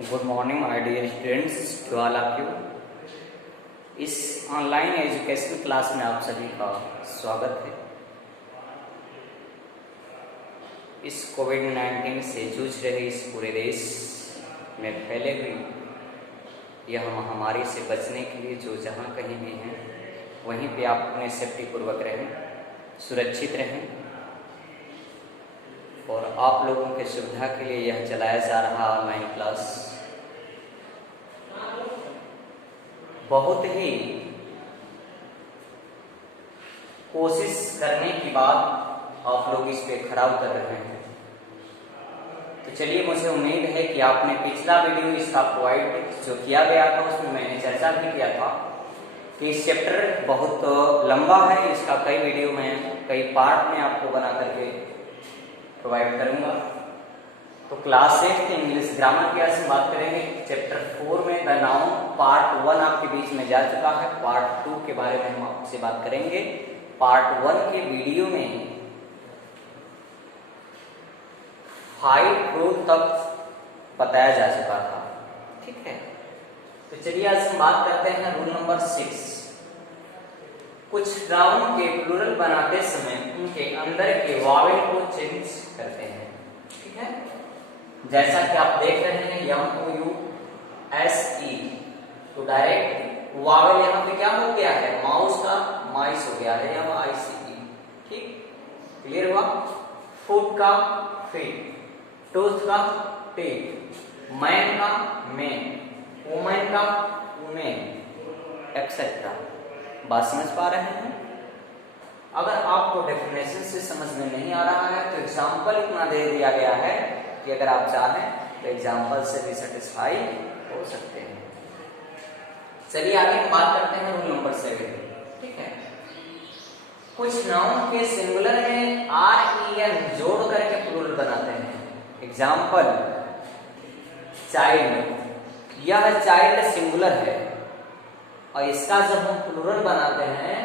Good morning my dear students, to all of you. इस online education class में आप सभी का स्वागत है। इस कोविड-19 से जूझ रहे इस पूरे देश में फैले हुई यह महामारी से बचने के लिए जो जहाँ कहीं भी हैं वहीं पे आप अपने सेफ्टी पूर्वक रहें, सुरक्षित रहें। और आप लोगों के सुविधा के लिए यह चलाया जा रहा ऑनलाइन क्लास बहुत ही कोशिश करने के बाद आप लोग इस पे खरा उतर रहे हैं। तो चलिए, मुझे उम्मीद है कि आपने पिछला वीडियो इसका प्रोवाइड जो किया गया था उसमें मैंने चर्चा भी किया था कि इस चैप्टर बहुत लंबा है, इसका कई वीडियो में कई पार्ट में आपको बना करके प्रोवाइड करूंगा। तो क्लास 8 इंग्लिश ग्रामर की आज बात करेंगे। चैप्टर 4 में द नाउन पार्ट 1 आपके बीच में जा चुका है। पार्ट 2 के बारे में हम आपसे बात करेंगे। पार्ट 1 के वीडियो में 5 रूल तक बताया जा चुका था, ठीक है। तो चलिए आज हम बात करते हैं रूल नंबर 6। कुछ नाउन के प्लूरल बनाते समय उनके अंदर के वावेल को चेंज करते हैं, ठीक है। जैसा कि आप देख रहे हैं MOUSE, तो डायरेक्ट वावेल यहाँ पे क्या हो गया है, माउस का माइस हो गया है, यहाँ ICE, ठीक, क्लियर हुआ। फुट का फीट, टूथ का टीथ, मैन का मैन, वुमेन का वुमेन, एक्सेट्रा। बात समझ पा रहे हैं? अगर आपको डेफिनेशन से समझ में नहीं आ रहा है तो एग्जाम्पल इतना दे दिया गया है कि अगर आप चाहें तो एग्जाम्पल से भी सेटिस्फाई हो सकते हैं। चलिए आगे हम बात करते हैं रूल नंबर 7, ठीक है। कुछ नाउन के सिंगुलर में REN जोड़ करके प्लूरल बनाते हैं। एग्जाम्पल, चाइल्ड, यह चाइल्ड सिंगुलर है और इसका जब हम प्लूरल बनाते हैं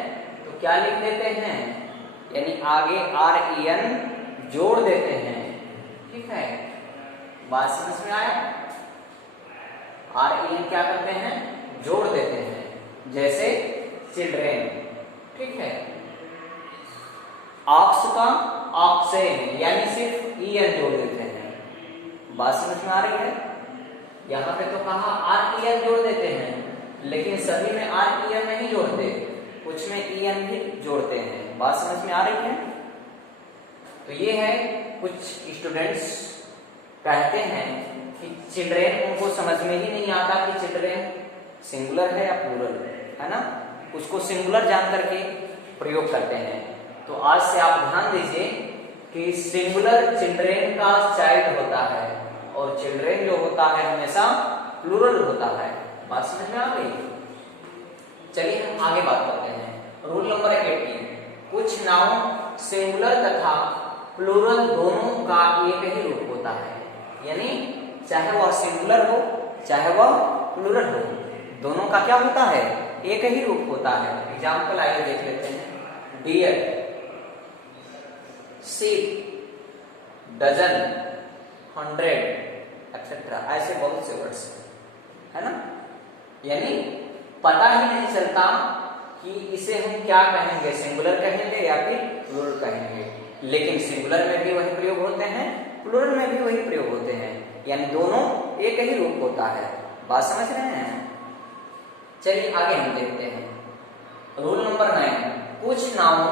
तो क्या लिख देते हैं, यानी आगे REN जोड़ देते हैं, ठीक है। बात समझ में आया? REN क्या करते हैं, जोड़ देते हैं। जैसे चिल्ड्रेन, ठीक है। ऑक्स का ऑक्सेन, यानी सिर्फ EN जोड़ देते हैं। बात समझ में आ रही है? यहाँ पे तो कहा REN जोड़ देते हैं, लेकिन सभी में REN नहीं जोड़ते, कुछ में EN भी जोड़ते हैं। बात समझ में आ रही है? तो ये है, कुछ स्टूडेंट्स कहते हैं कि चिल्ड्रेन उनको समझ में ही नहीं आता कि चिल्ड्रेन सिंगुलर है या प्लूरल है ना, उसको सिंगुलर जान करके प्रयोग करते हैं। तो आज से आप ध्यान दीजिए कि सिंगुलर चिल्ड्रेन का चाइल्ड होता है और चिल्ड्रेन जो होता है हमेशा प्लूरल होता है। बात समझ में आ गई? चलिए हम आगे बात करते हैं। रूल नंबर 18, कुछ नाउन सिंगुलर तथा प्लूरल दोनों का एक ही रूप होता है, यानी चाहे वह सिंगुलर हो चाहे वह प्लूरल हो, दोनों का क्या होता है, एक ही रूप होता है। एग्जाम्पल आइए देख लेते हैं। डियर, शीप, डजन, 100, एक्सेट्रा, ऐसे बहुत से वर्ड्स है ना। यानी पता ही नहीं चलता कि इसे हम क्या कहेंगे, सिंगुलर कहेंगे या फिर प्लूरल कहेंगे, लेकिन सिंगुलर में भी वही प्रयोग होते हैं, प्लूरल में भी वही प्रयोग होते हैं, यानी दोनों एक ही रूप होता है। बात समझ रहे हैं? चलिए आगे हम देखते हैं। रूल नंबर 9, कुछ नाउन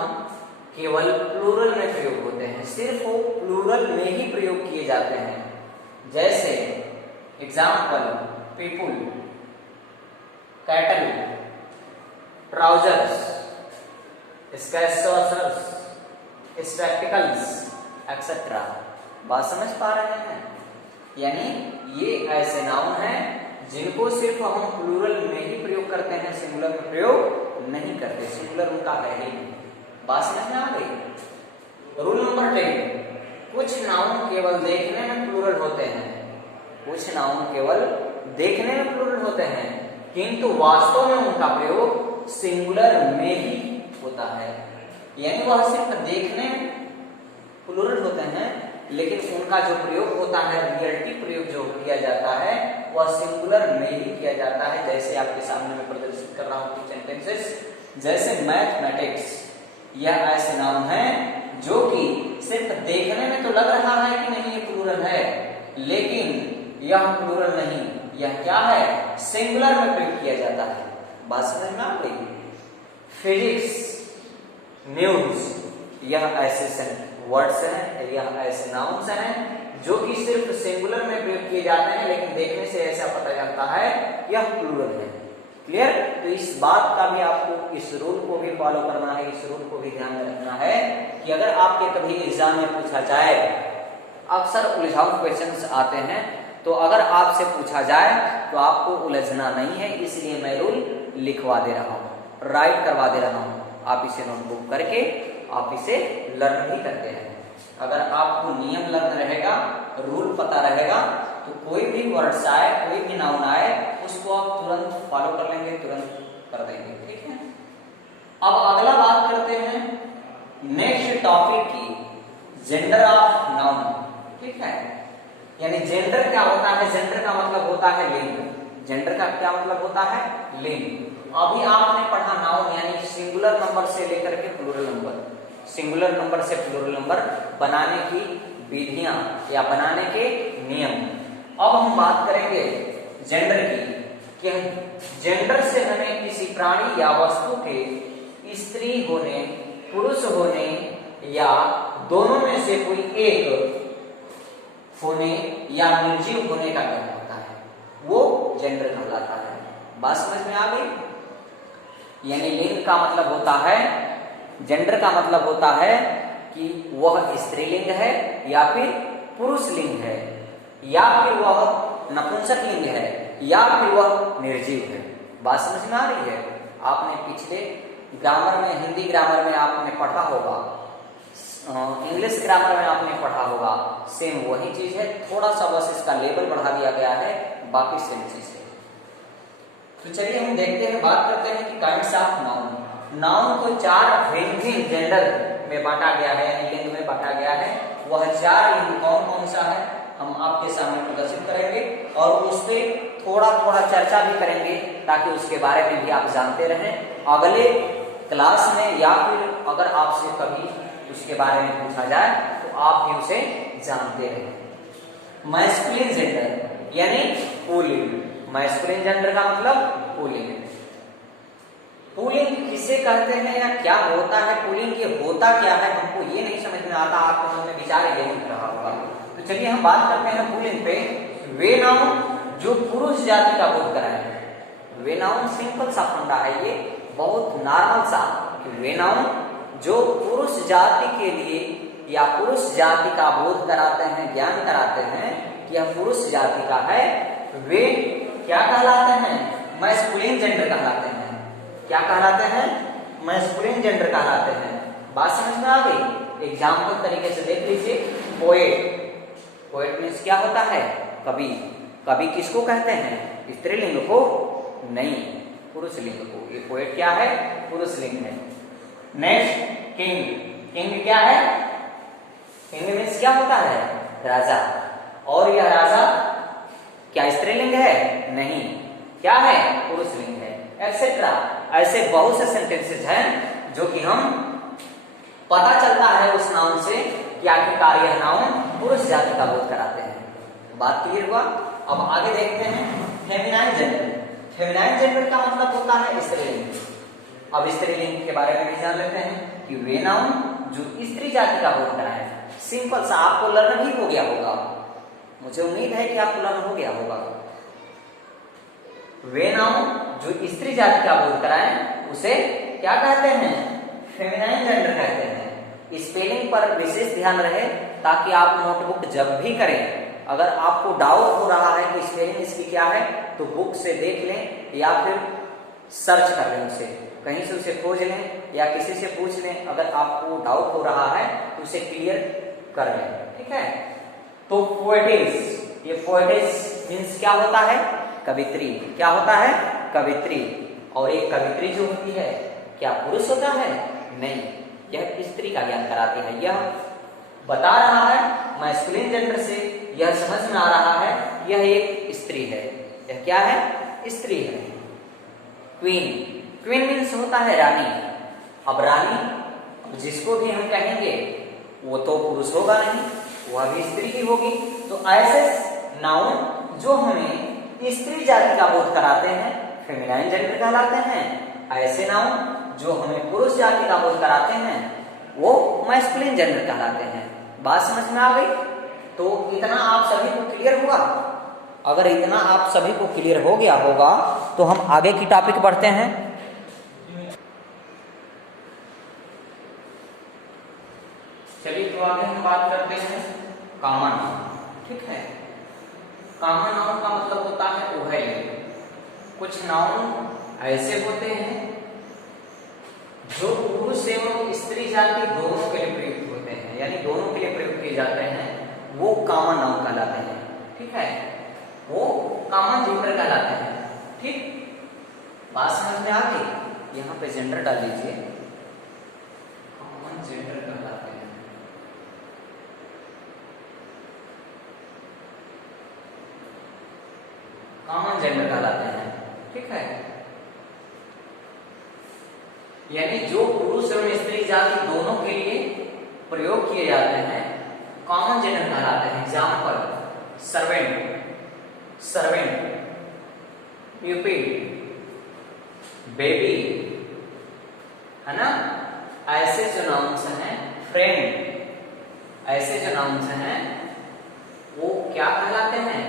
केवल प्लूरल में प्रयोग होते हैं, सिर्फ वो प्लूरल में ही प्रयोग किए जाते हैं। जैसे example, people, cattle, trousers, scissors, spectacles, etcetera. बात समझ पा रहे हैं? यानी ये ऐसे नाउन हैं जिनको सिर्फ हम प्लूरल में ही प्रयोग करते हैं, सिंगुलर में प्रयोग नहीं करते, सिंगुलर उनका है ही नहीं। बात समझ में आ गई? रूल नंबर 10, कुछ नाउन केवल देखने में प्लूरल होते हैं, कुछ नाउन केवल देखने में प्लूरल होते हैं किंतु वास्तव में उनका प्रयोग सिंगुलर में ही होता है, यानी वह सिर्फ देखने प्लूरल होते हैं लेकिन उनका जो प्रयोग होता है, रियलिटी प्रयोग जो किया जाता है, वह सिंगुलर में ही किया जाता है। जैसे आपके सामने मैं प्रदर्शित कर रहा हूँ कुछ सेंटेंसेस। जैसे मैथमेटिक्स, यह ऐसे नाउन है जो कि सिर्फ देखने में तो लग रहा है कि नहीं ये प्लूरल है, लेकिन यह प्लूरल नहीं, यह क्या है, सिंगुलर में प्रयोग किया जाता है। बात समझ में आ गई? फिजिक्स, न्यूज, यह ऐसे वर्ड्स हैं, यह ऐसे नाउन्स हैं जो कि सिर्फ सिंगुलर में प्रयोग किए जाते हैं, लेकिन देखने से ऐसा पता चलता है यह प्लूरल है। क्लियर? तो इस बात का भी आपको, इस रूल को भी फॉलो करना है, इस रूल को भी ध्यान में रखना है कि अगर आपके कभी एग्जाम में पूछा जाए, अक्सर उलझाऊ क्वेश्चंस आते हैं, तो अगर आपसे पूछा जाए तो आपको उलझना नहीं है, इसलिए मैं रूल लिखवा दे रहा हूँ, राइट करवा दे रहा हूँ। आप इसे नोटबुक करके आप इसे लर्न भी करते हैं। अगर आपको नियम लर्न रहेगा, रूल पता रहेगा, तो कोई भी वर्ड्स आए, कोई भी नाउन आए, उसको आप तुरंत फॉलो कर लेंगे, तुरंत कर देंगे। ठीक है? अब अगला बात करते हैं नेक्स्ट टॉपिक की, जेंडर ऑफ नाउन। ठीक है? यानी जेंडर क्या होता है? जेंडर का मतलब होता है लिंग। जेंडर का क्या मतलब होता है? लिंग। अभी आपने पढ़ा नाउन यानी सिंगुलर नंबर से लेकर के प्लूरल नंबर, सिंगुलर नंबर से प्लूरल नंबर बनाने की विधियां या बनाने के नियम। अब हम बात करेंगे जेंडर की, कि जेंडर से हमें किसी प्राणी या वस्तु के स्त्री होने, पुरुष होने या दोनों में से कोई एक होने या निर्जीव होने का ज्ञान होता है, वो जेंडर कहलाता है। बात समझ में आ गई? यानी लिंग का मतलब होता है, जेंडर का मतलब होता है कि वह स्त्रीलिंग है या फिर पुरुष लिंग है, या फिर वह नपुंसक लिंग है, या फिर वह निर्जीव है। बात समझ में आ रही है? आपने पिछले ग्रामर में, हिंदी ग्रामर में आपने पढ़ा होगा, इंग्लिश ग्रामर में आपने पढ़ा होगा, सेम वही चीज है, थोड़ा सा बस इसका लेवल बढ़ा दिया गया है, बाकी सेम चीज है। तो चलिए हम देखते हैं, बात करते हैं कि काइंड्स ऑफ नाउन। नाउन को चार भिन्न जेंडर में बांटा गया है, यानी लिंग में बांटा गया है। वह चार लिंग कौन कौन सा है हम आपके सामने प्रदर्शित करेंगे, और उस पर थोड़ा थोड़ा चर्चा भी करेंगे, ताकि उसके बारे में भी आप जानते रहें अगले क्लास में, या फिर अगर आपसे कभी उसके बारे में पूछा जाए तो आप भी उसे जानते रहें। मैस्कुलिन जेंडर यानी पुल्लिंग। मैस्कुलिन जेंडर का मतलब पुल्लिंग। पुल्लिंग किसे कहते हैं या क्या होता है पुल्लिंग, ये होता क्या है, हमको ये नहीं समझ में आता, आपके मन में विचार ये उठ रहा होगा। तो चलिए हम बात करते हैं पुल्लिंग पे। वे नाउन जो पुरुष जाति का बोध कराए, वे नाउन सिंपल सा फंडा है, ये बहुत नॉर्मल सा, वे नाउन जो पुरुष जाति के लिए या पुरुष जाति का बोध कराते हैं, ज्ञान कराते हैं कि यह पुरुष जाति का है, वे क्या कहलाते हैं? मैस्कुलिन जेंडर कहलाते हैं। क्या कहलाते हैं? मैस्कुलिन जेंडर कहलाते हैं। बात समझ में आ गई? एग्जाम्पल तरीके से देख लीजिए। पोएट, पोएट मीन्स क्या होता है? कवि। कवि किसको कहते हैं? स्त्रीलिंग को नहीं, पुरुष लिंग को। ये पोएट क्या है? पुरुष लिंग है। Next king. किंग क्या है? किंग मीन्स क्या होता है? राजा। और यह राजा क्या स्त्रीलिंग है? नहीं। क्या है? पुरुष लिंग है। एक्सेट्रा ऐसे बहुत से सेंटेंसेस हैं जो कि हम पता चलता है उस नाउन से कि आखिरकार यह नाउन पुरुष जाति का बोध कराते हैं। बात क्लियर हुआ? अब आगे देखते हैं फेमिनाइन जेंडर। फेमिनाइन जेंडर का मतलब होता है स्त्रीलिंग। अब स्त्रीलिंग के बारे में भी जान लेते हैं कि वे नाउन जो स्त्री जाति का बोध कराए। सिंपल सा, आपको लर्न भी हो गया होगा, मुझे उम्मीद है कि आपको लर्न हो गया होगा। वे नाउन जो स्त्री जाति का बोध कराए उसे क्या कहते हैं? फेमिनाइन जेंडर कहते हैं। स्पेलिंग पर विशेष ध्यान रहे, ताकि आप नोटबुक जब भी करें, अगर आपको डाउट हो रहा है कि स्पेलिंग इसकी क्या है, तो बुक से देख लें या फिर सर्च कर लें, उसे कहीं से उसे खोज लें या किसी से पूछ लें। अगर आपको डाउट हो रहा है तो उसे क्लियर कर लें। ठीक है? तो पोएटिस, ये पोएटिस मीन्स क्या होता है? कवित्री। क्या होता है? कवित्री। और एक कवित्री जो होती है क्या पुरुष होता है? नहीं, यह स्त्री का ज्ञान कराती है। यह बता रहा है मैस्कुलिन जेंडर से यह समझ में आ रहा है यह एक स्त्री है। यह क्या है? स्त्री है। क्वीन, क्वीन मीन्स होता है रानी। अब रानी जिसको भी हम कहेंगे वो तो पुरुष होगा नहीं, वह भी स्त्री ही होगी। तो ऐसे नाउन जो हमें स्त्री जाति का बोध कराते हैं फेमिनाइन जेंडर कहलाते हैं। ऐसे नाउन जो हमें पुरुष जाति का बोध कराते हैं वो मैस्कुलिन जेंडर कहलाते हैं। बात समझ में आ गई? तो इतना आप सभी को क्लियर हुआ? अगर इतना आप सभी को क्लियर हो गया होगा तो हम आगे की टॉपिक बढ़ते हैं। चलिए तो आगे हम बात करते हैं कॉमन नाउन। ठीक है, कॉमन नाउन का मतलब होता है उभयलिंग। कुछ नाउन ऐसे होते हैं जो पुरुष एवं स्त्री जाति दोनों के लिए प्रयुक्त होते हैं, यानी दोनों के लिए प्रयुक्त किए जाते हैं, वो कॉमन नाउन कहलाते हैं। ठीक है, वो कॉमन जेंडर कहलाते हैं। ठीक, बात समझ में आ गई? यहाँ पे जेंडर डाल लीजिए, कॉमन जेंडर कहलाते हैं। कॉमन जेंडर कहलाते हैं। ठीक है, यानी जो पुरुष एवं स्त्री जाति दोनों के लिए प्रयोग किए जाते हैं कॉमन जेंडर कहलाते हैं। एग्जाम्पल सर्वेंट, सर्वेंट, प्यूपिल, बेबी, है ना। ऐसे जो नाउन्स हैं, फ्रेंड, ऐसे जो नाउन्स हैं वो क्या कहलाते हैं?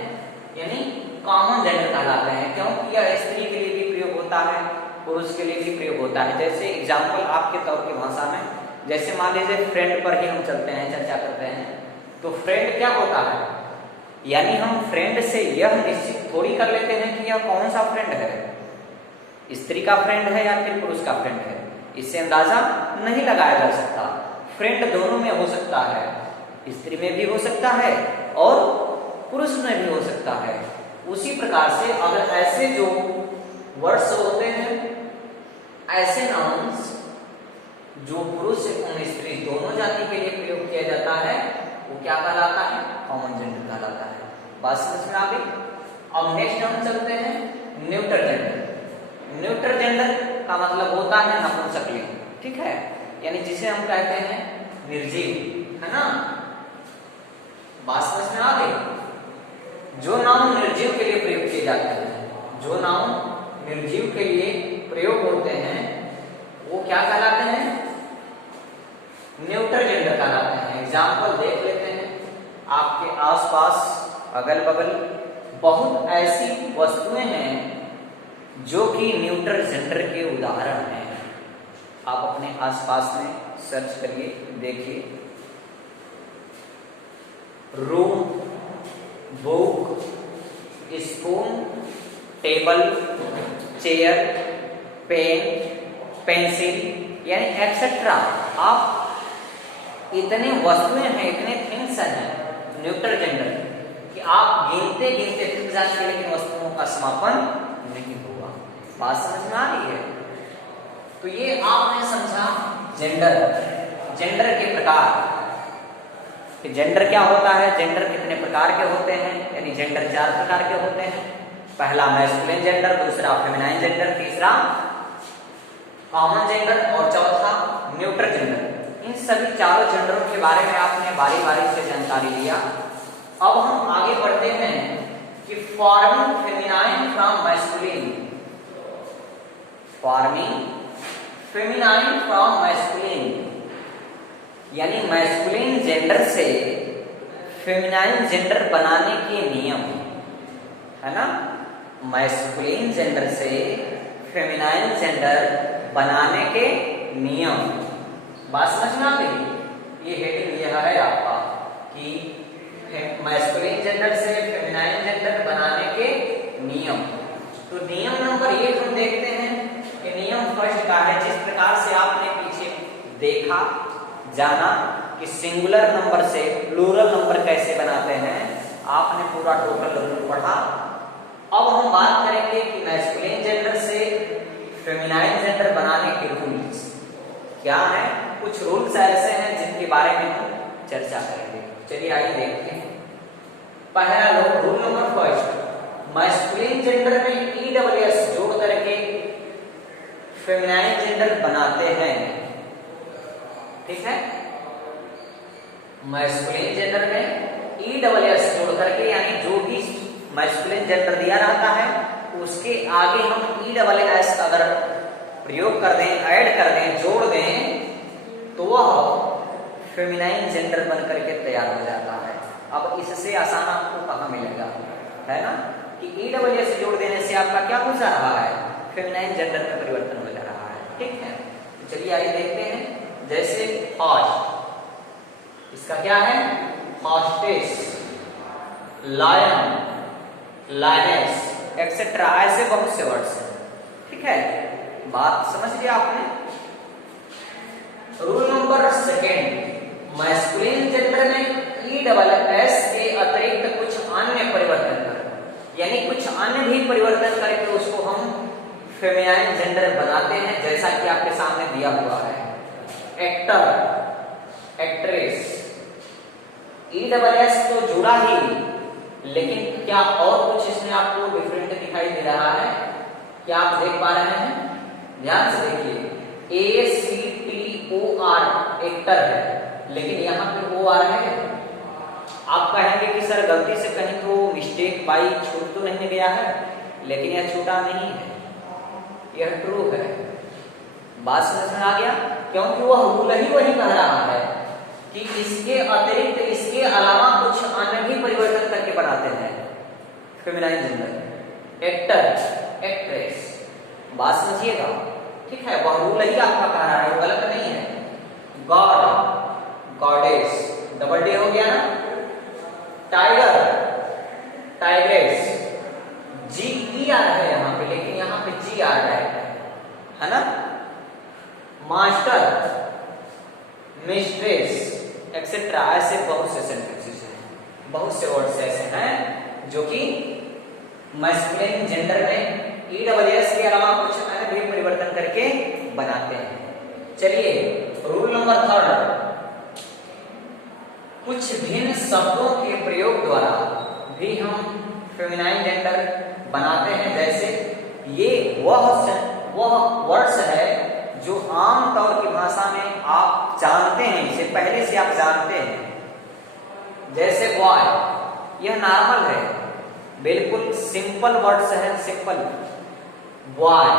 यानी कॉमन जेंडर कहलाते हैं, क्योंकि यह स्त्री के लिए भी प्रयोग होता है, पुरुष के लिए भी प्रयोग होता है। जैसे एग्जाम्पल आपके तौर की भाषा में, जैसे मान लीजिए फ्रेंड पर ही हम चलते हैं, चर्चा करते हैं, तो फ्रेंड क्या होता है? यानी हम फ्रेंड से यह निश्चित थोड़ी कर लेते हैं कि यह कौन सा फ्रेंड है, स्त्री का फ्रेंड है या फिर पुरुष का फ्रेंड है, इससे अंदाजा नहीं लगाया जा सकता। फ्रेंड दोनों में हो सकता है, स्त्री में भी हो सकता है और पुरुष में भी हो सकता है। उसी प्रकार से अगर ऐसे जो वर्ड्स होते हैं, ऐसे नाउन्स जो पुरुष एवं स्त्री दोनों जाति के लिए प्रयोग किया जाता है वो क्या कहलाता है? कॉमन जेंडर कहलाता है। बात समझ में आ गई? अब नेक्स्ट हम चलते हैं न्यूट्रल जेंडर। न्यूट्रल जेंडर का मतलब होता है नपुंसकलिंग। ठीक है, यानी जिसे हम कहते हैं निर्जीव, है ना। बात समझ में आ गई? जो नाउन निर्जीव के लिए प्रयोग किए जाते हैं, जो नाउन निर्जीव के लिए प्रयोग होते हैं वो क्या कहलाते हैं? न्यूट्रल जेंडर कहलाते हैं। एग्जाम्पल देख लेते हैं, आपके आसपास अगल बगल बहुत ऐसी वस्तुएं हैं जो कि न्यूट्रल जेंडर के उदाहरण हैं। आप अपने आसपास में सर्च करिए, देखिए। Room, book, spoon, table, chair, pen, pencil, यानी एक्सेट्रा। आप इतने वस्तुएं हैं, इतने थिंग्स हैं न्यूट्रल जेंडर कि आप गिनते गिनते थक जाएंगे लेकिन वस्तुओं का समापन नहीं होगा। बात समझ में आ रही है? तो ये आपने समझा जेंडर, जेंडर के प्रकार। जेंडर क्या होता है, जेंडर कितने प्रकार के होते हैं, यानी जेंडर 4 प्रकार के होते हैं। पहला मैस्कुलिन जेंडर, दूसरा फेमिनाइन जेंडर, तीसरा कॉमन जेंडर और चौथा न्यूट्रल जेंडर। इन सभी चारों जेंडरों के बारे में आपने बारी बारी से जानकारी लिया। अब हम आगे बढ़ते हैं कि forming feminine from masculine, forming feminine from masculine, यानी मैस्कुलिन जेंडर से फेमिनाइन जेंडर बनाने के नियम, है ना। मैस्कुलिन जेंडर से फेमिनाइन जेंडर बनाने के नियम। बात समझ में आ गई? ये हेडिंग यह है आपका कि मैस्कुलिन जेंडर से फेमिनाइन जेंडर बनाने के नियम। तो नियम नंबर 1 हम देखते हैं कि नियम फर्स्ट का है, जिस प्रकार से आपने पीछे देखा जाना कि सिंगुलर नंबर से प्लूरल नंबर कैसे बनाते हैं, आपने पूरा टोटल नंबर पढ़ा। अब हम बात करेंगे कि मैस्कुलिन जेंडर से फेमिनाइन जेंडर बनाने के रूल्स क्या है। कुछ रूल्स ऐसे हैं जिनके बारे में हम चर्चा करेंगे। चलिए आइए देखते हैं। पहला rule number first, masculine gender में ESS जोड़ करके फेमिनाइन जेंडर बनाते हैं। ठीक है, मैस्कुलिन जेंडर में ESS जोड़ करके, यानी जो भी मैस्कुलिन जेंडर दिया रहता है उसके आगे हम ESS अगर प्रयोग कर दें, ऐड कर दें, जोड़ दें, तो वह फेमिनाइन जेंडर बन करके तैयार हो जाता है। अब इससे आसान आपको कहाँ मिलेगा, है ना, कि ESS जोड़ देने से आपका क्या हो जा रहा है, फेमिनाइन जेंडर में परिवर्तन हो जा रहा है। ठीक है, तो चलिए आइए देखते हैं। जैसे हॉर्स, इसका क्या है, हॉस्टेस, लायन, लायनेस एक्सेट्रा, ऐसे बहुत से वर्ड्स हैं। ठीक है, बात समझ लिया आपने। Rule number second, masculine gender में ESS के अतिरिक्त कुछ अन्य परिवर्तन कर, यानी कुछ अन्य भी परिवर्तन करके उसको हम फेमिनाइन जेंडर बनाते हैं। जैसा कि आपके सामने दिया हुआ है, एक्टर, एक्ट्रेस, ESS तो जुड़ा ही, लेकिन क्या और कुछ इसमें आपको डिफरेंट दिखाई दे रहा है? क्या आप देख पा रहे हैं? ध्यान से देखिए, ACTOR एक्टर है, लेकिन यहाँ पे OR है। आप कहेंगे कि सर गलती से कहीं तो मिस्टेक बाई छूट तो नहीं गया है, लेकिन यह छूटा नहीं है, यह ट्रू है। बात समझ में आ गया? क्योंकि वह रूल ही वही कह रहा है कि इसके अतिरिक्त, इसके अलावा कुछ अन्य भी परिवर्तन करके बनाते हैं फेमिनाइन जेंडर। एक्टर, एक्ट्रेस, बात समझिएगा। ठीक है, वह रूल ही आपका कह रहा है, वो गलत नहीं है। गॉड, गॉडेस, डबल डी हो गया ना। टाइगर, टाइग्रेस, GER है यहाँ पे, लेकिन यहाँ पे GR है ना। मास्टर, मिस्ट्रेस एक्सेट्रा, ऐसे बहुत से सेंटेंसेस हैं, बहुत से वर्ड्स ऐसे हैं जो कि मैस्कुलिन जेंडर में ESS के अलावा कुछ अन्य भी परिवर्तन करके बनाते हैं। चलिए रूल नंबर थर्ड, कुछ भिन्न शब्दों के प्रयोग द्वारा भी हम फेमिनाइन जेंडर बनाते हैं। जैसे ये वह वर्ड्स है जो आम तौर की भाषा में आप जानते हैं, इसे पहले से आप जानते हैं। जैसे बॉय, यह नॉर्मल है, बिल्कुल सिंपल वर्ड्स है, सिंपल। बॉय,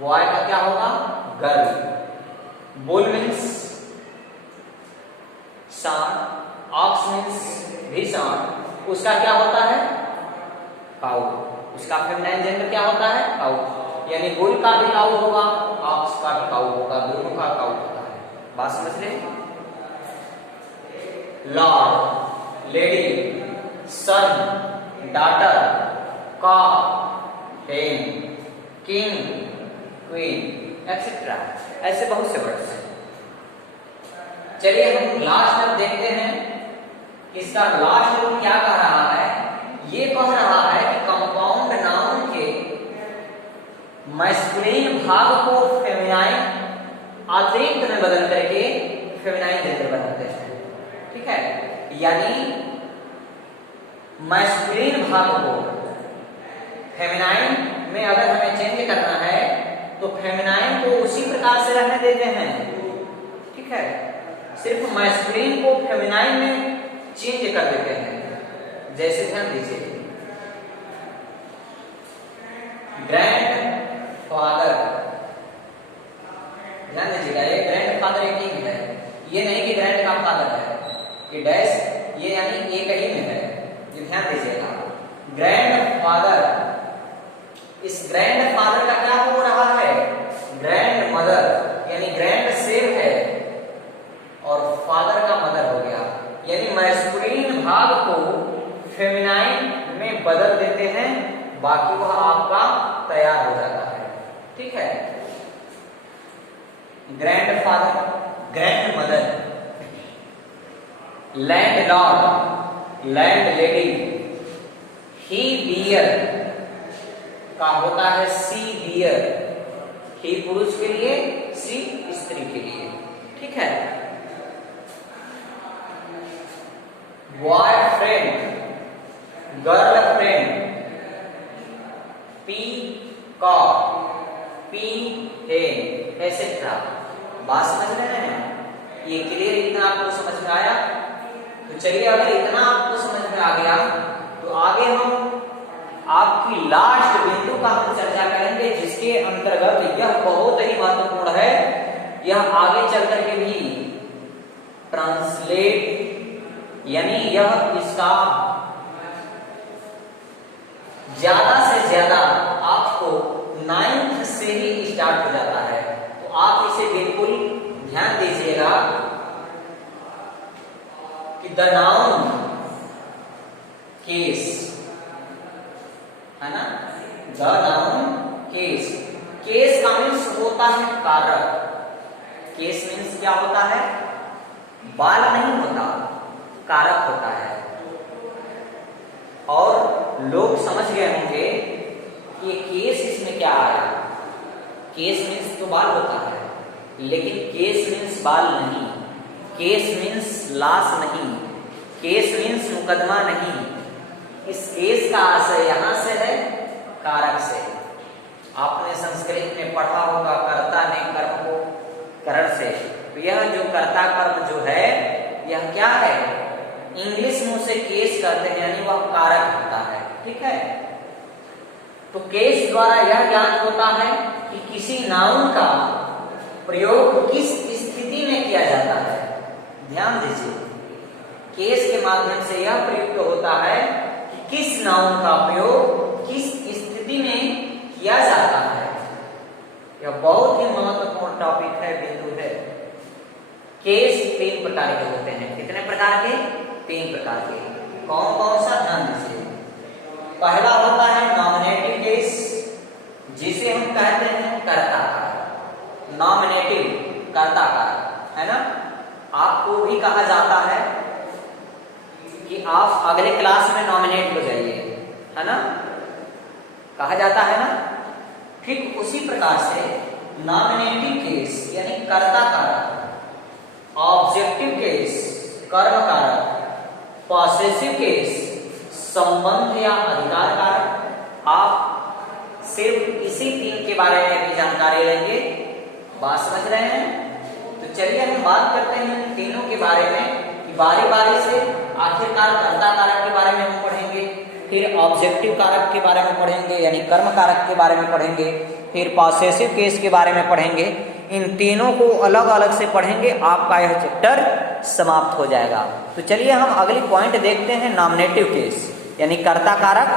बॉय का क्या होगा, गर्ल। बुल मीन्स सांड, ऑक्स मीन्स भी सांड, उसका क्या होता है, काऊ। उसका फेमिनाइन जेंडर क्या होता है, काऊ। यानी बुल का भी काऊ होगा, ऑक्स का भी काऊ होगा, दोनों का काऊ होता है। बात समझ ले। लॉर्ड, लेडी, सन, डॉटर, कॉक, हेन, किंग, क्वीन एक्सेट्रा, ऐसे बहुत से वर्ड्स हैं। चलिए हम लास्ट में देखते हैं, इसका लास्ट रूल क्या कह रहा है। ये कह रहा है कि कंपाउंड नाउन के मैस्कुलिन भाग को फेमिनाइन अतिरिक्त में बदल करके फेमिनाइन जेंडर बनाते हैं। ठीक है, यानी मैस्कुलिन भाग को फेमिनाइन में अगर हमें चेंज करना है तो फेमिनाइन को उसी प्रकार से रहने देते हैं। ठीक है, सिर्फ मैस्कुलिन को फेमिनाइन में चेंज कर देते हैं। जैसे ध्यान दीजिए, ग्रैंड फादर, ध्यान दीजिएगा, ये ग्रैंड फादर एक ही में है, ये नहीं कि ग्रैंड का फादर है, ये डैश, ये यानी एक ही में है। ये ध्यान दीजिएगा, ग्रैंड फादर, इस ग्रैंड फादर का क्या हो रहा है, ग्रैंड मदर, यानी ग्रैंड सेम है और फादर का मदर हो गया। यानी मैस्कुलिन भाग को फेमिनाइन में बदल देते हैं, बाकी वह आपका तैयार हो जाता है। ठीक है, grandfather, grandmother, landlord, landlady, he bear का होता है सी बियर, ही पुरुष के लिए, सी स्त्री के लिए। ठीक है, बॉयफ्रेंड, गर्लफ्रेंड, पीकॉक, पीहेन, एसेट्रा। बात समझ रहे हैं? ये क्लियर? इतना आपको समझ में आया? तो चलिए, अगर इतना आपको समझ में आ गया तो आगे हम आपकी लास्ट बिंदु का हम चर्चा करेंगे, जिसके अंतर्गत यह बहुत ही महत्वपूर्ण है। यह आगे चल करके भी ट्रांसलेट, यानी यह इसका ज्यादा से ज्यादा आपको 9th से ही स्टार्ट हो जाता है। तो आप इसे बिल्कुल ध्यान दीजिएगा कि द नाउन केस, है ना, द नाउन केस। केस का मीन्स होता है कारक। केस मीन्स क्या होता है? बाल नहीं होता, कारक होता है। और लोग समझ गए होंगे कि ये केस इसमें क्या आया। केस मीन्स तो बाल होता है, लेकिन केस मीन्स बाल नहीं, केस मीन्स लाश नहीं, केस मीन्स मुकदमा नहीं। इस केस का आशय यहां से है, कारक से। आपने संस्कृत में पढ़ा होगा कर्ता ने कर्म को करण से। तो यह जो कर्ता कर्म जो है, यह क्या है? इंग्लिश में उसे केस कहते हैं, यानी वह कारक होता है। ठीक है? तो केस द्वारा यह ज्ञात होता है कि किसी नाउन का प्रयोग किस स्थिति में किया जाता है। ध्यान दीजिए, केस के माध्यम से यह प्रयुक्त होता है कि किस नाउन का प्रयोग किस स्थिति में किया जाता है। यह बहुत ही महत्वपूर्ण टॉपिक है, बिंदु है। केस 3 प्रकार के होते हैं। कितने प्रकार के? 3 प्रकार के। कौन कौन सा? ध्यान दीजिए। पहला होता है नॉमिनेटिव केस, जिसे हम कहते हैं कर्ता कारक। नॉमिनेटिव, कर्ता कारक, है ना। आपको भी कहा जाता है कि आप अगले क्लास में नॉमिनेट हो जाइए, है ना, कहा जाता है ना। ठीक उसी प्रकार से नॉमिनेटिव केस यानी कर्ता कारक, ऑब्जेक्टिव केस कर्म कारक, पॉसेसिव केस संबंध या अधिकार कारक। आप सिर्फ इसी 3 के बारे में भी जानकारी लेंगे। बात समझ रहे हैं? तो चलिए हम बात करते हैं इन तीनों के बारे में कि बारी बारी से। आखिरकार कर्ता कारक के बारे में हम पढ़ेंगे, फिर ऑब्जेक्टिव कारक के बारे में पढ़ेंगे यानी कर्म कारक के बारे में पढ़ेंगे, फिर पॉसेसिव केस के बारे में पढ़ेंगे। इन तीनों को अलग अलग से पढ़ेंगे, आपका यह चैप्टर समाप्त हो जाएगा। तो चलिए हम अगली पॉइंट देखते हैं, नॉमिनेटिव केस यानी कर्ता कारक